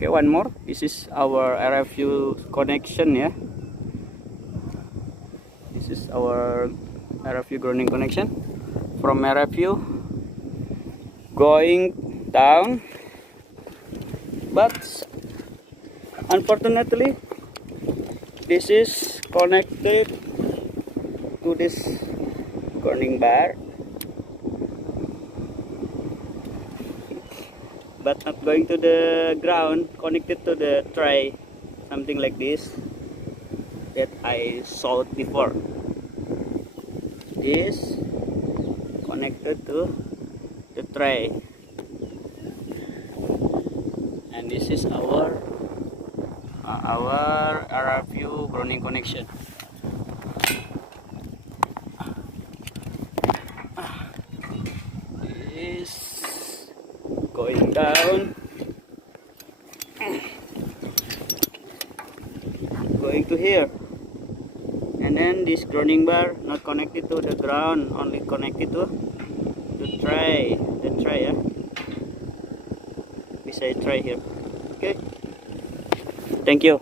Okay, one more. This is our RFU connection, yeah. This is our RFU grounding connection from RFU going down, but unfortunately this is connected to this grounding bar, but not going to the ground, connected to the tray, something like this that I saw before. This connected to the tray, and this is our RFU grounding connection. This going down, going to here, and then this grounding bar not connected to the ground, only connected to the tray, yeah, beside tray here. Okay, thank you.